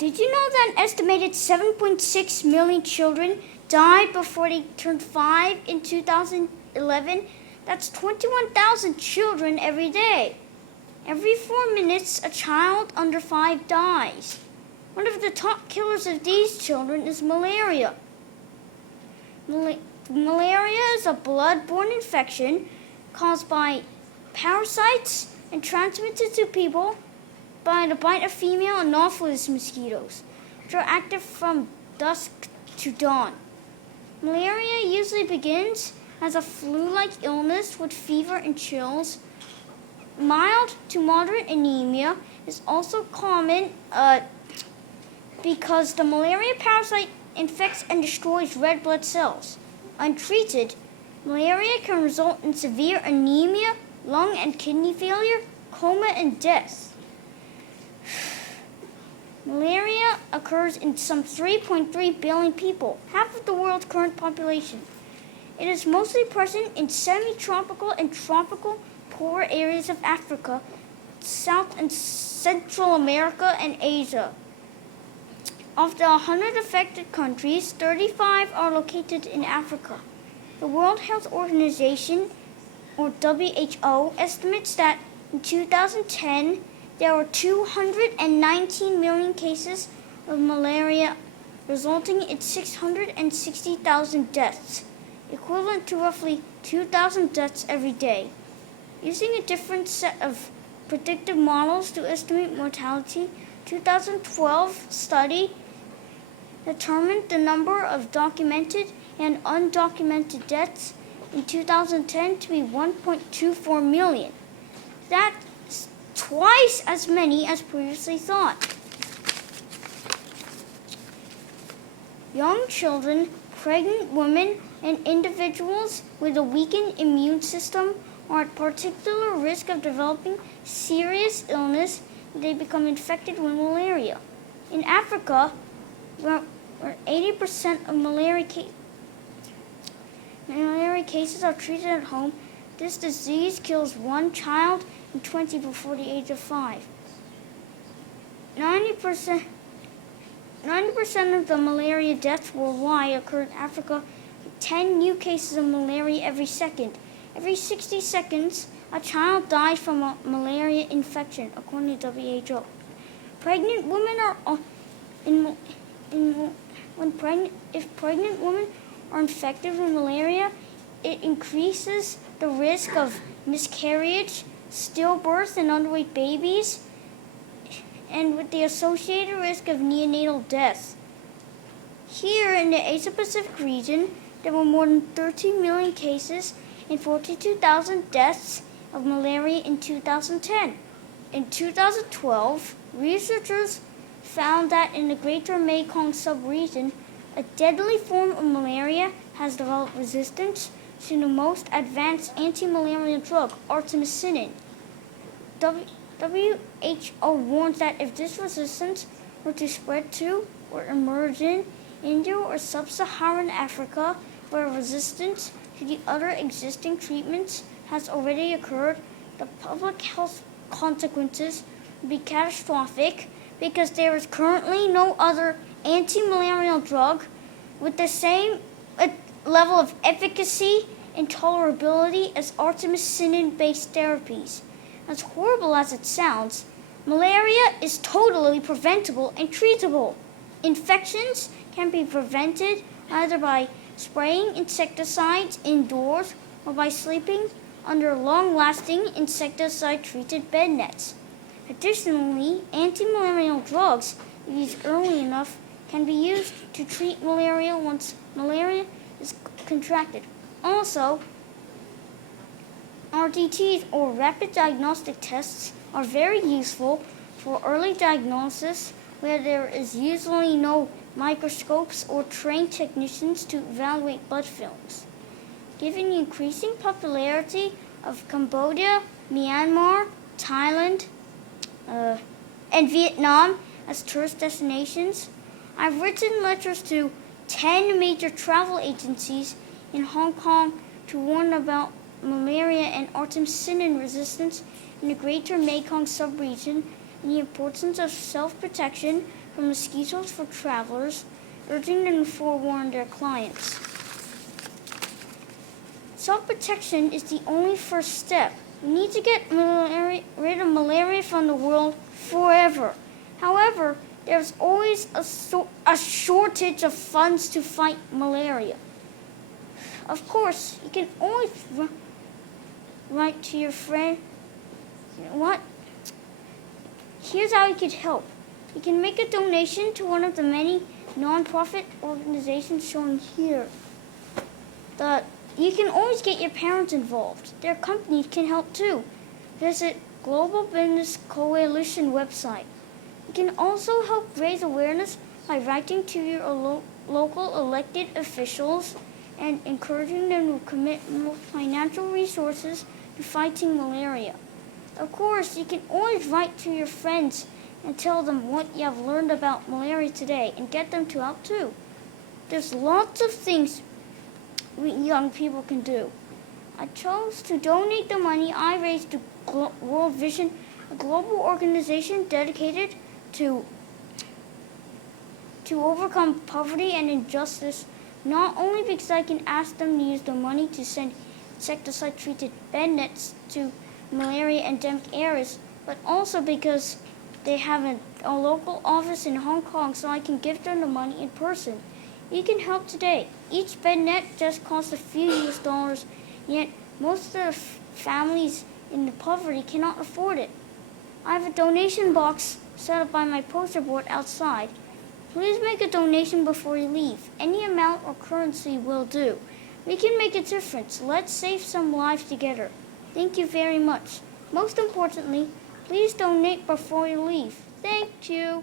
Did you know that an estimated 7.6 million children died before they turned 5 in 2011? That's 21,000 children every day. Every 4 minutes, a child under 5 dies. One of the top killers of these children is malaria. Malaria is a blood-borne infection caused by parasites and transmitted to people by the bite of female Anopheles mosquitoes, which are active from dusk to dawn. Malaria usually begins as a flu-like illness with fever and chills. Mild to moderate anemia is also common because the malaria parasite infects and destroys red blood cells. Untreated, malaria can result in severe anemia, lung and kidney failure, coma, and death. Malaria occurs in some 3.3 billion people, half of the world's current population. It is mostly present in semi-tropical and tropical poor areas of Africa, South and Central America, and Asia. Of the 100 affected countries, 35 are located in Africa. The World Health Organization, or WHO, estimates that in 2010, there were 219 million cases of malaria, resulting in 660,000 deaths, equivalent to roughly 2,000 deaths every day. Using a different set of predictive models to estimate mortality, 2012 study determined the number of documented and undocumented deaths in 2010 to be 1.24 million. That's twice as many as previously thought. Young children, pregnant women, and individuals with a weakened immune system are at particular risk of developing serious illness if they become infected with malaria. In Africa, where 80% of malaria cases are treated at home, this disease kills one child in 20 before the age of 5. 90% of the malaria deaths worldwide occur in Africa, with 10 new cases of malaria every second. Every 60 seconds, a child dies from a malaria infection, according to WHO. Pregnant women if pregnant women are infected with malaria, it increases the risk of miscarriage, stillbirth, and underweight babies, and with the associated risk of neonatal death. Here in the Asia-Pacific region, there were more than 13 million cases and 42,000 deaths of malaria in 2010. In 2012, researchers found that in the Greater Mekong sub-region, a deadly form of malaria has developed resistance to the most advanced anti-malarial drug, artemisinin. WHO warns that if this resistance were to spread to or emerge in India or sub-Saharan Africa, where resistance to the other existing treatments has already occurred, the public health consequences would be catastrophic because there is currently no other anti-malarial drug with the same level of efficacy and tolerability as artemisinin-based therapies. As horrible as it sounds, malaria is totally preventable and treatable. Infections can be prevented either by spraying insecticides indoors or by sleeping under long-lasting insecticide-treated bed nets. Additionally, anti-malarial drugs, if used early enough, can be used to treat malaria once malaria is contracted. Also, RDTs, or rapid diagnostic tests, are very useful for early diagnosis where there is usually no microscopes or trained technicians to evaluate blood films. Given the increasing popularity of Cambodia, Myanmar, Thailand, and Vietnam as tourist destinations, I've written letters to 10 major travel agencies in Hong Kong to warn about malaria and artemisinin resistance in the Greater Mekong sub-region and the importance of self-protection from mosquitoes for travelers, urging them to forewarn their clients. Self-protection is the only first step. We need to get rid of malaria from the world forever. However, there's always a shortage of funds to fight malaria. Of course, you can always write to your friend. You know what? Here's how you could help. You can make a donation to one of the many non-profit organizations shown here. You can always get your parents involved. Their companies can help too. Visit Global Business Coalition website. You can also help raise awareness by writing to your local elected officials and encouraging them to commit more financial resources to fighting malaria. Of course, you can always write to your friends and tell them what you have learned about malaria today and get them to help too. There's lots of things we young people can do. I chose to donate the money I raised to World Vision, a global organization dedicated to overcome poverty and injustice, not only because I can ask them to use the money to send insecticide-treated bed nets to malaria endemic areas, but also because they have a local office in Hong Kong, so I can give them the money in person. You can help today. Each bed net just costs a few US$, yet most of the families in the poverty cannot afford it. I have a donation box set up by my poster board outside. Please make a donation before you leave. Any amount or currency will do. We can make a difference. Let's save some lives together. Thank you very much. Most importantly, please donate before you leave. Thank you.